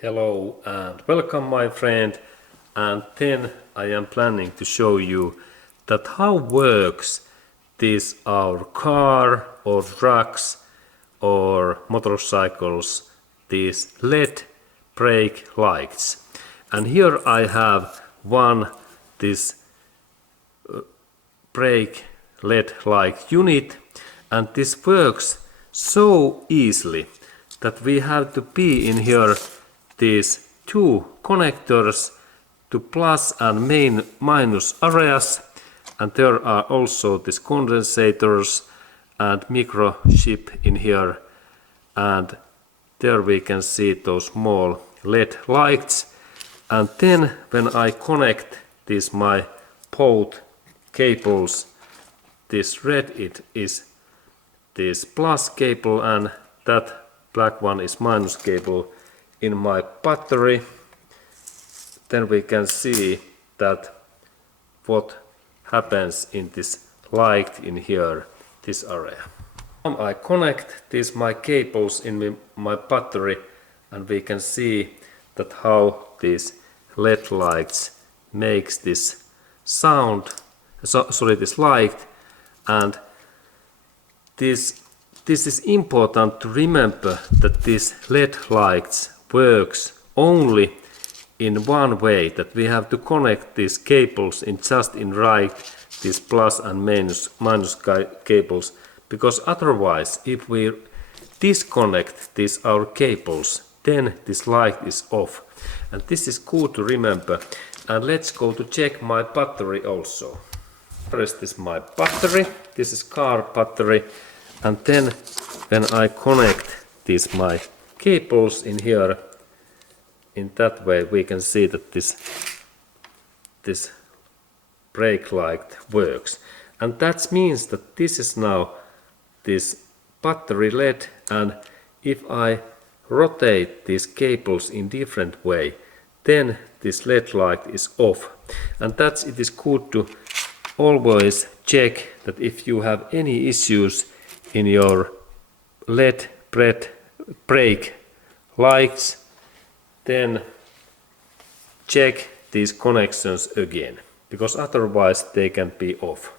Hello and welcome my friend, and then I am planning to show you that how works this our car or trucks or motorcycles, these LED brake lights. And here I have one this brake LED light unit, and this works so easily that we have to be in here these two connectors to plus and minus areas, and there are also these condensators and microchip in here, and there we can see those small LED lights. And then when I connect these my both cables, this red it is this plus cable and that black one is minus cable in my battery, then we can see that what happens in this light in here, this area. Now I connect these my cables in my battery, and we can see that how these LED lights makes this sound, this light. And this is important to remember that these LED lights works only in one way, that we have to connect these cables in just in right, these plus and minus cables, because otherwise if we disconnect these our cables, then this light is off. And this is good to remember. And let's go to check my battery also. First is my battery, this is car battery, and then when I connect these my cables in here, in that way we can see that this brake light works. And that means that this is now this battery LED, and if I rotate these cables in different way, then this LED light is off. And it is good to always check that if you have any issues in your LED brake lights, then check these connections again, because otherwise they can be off.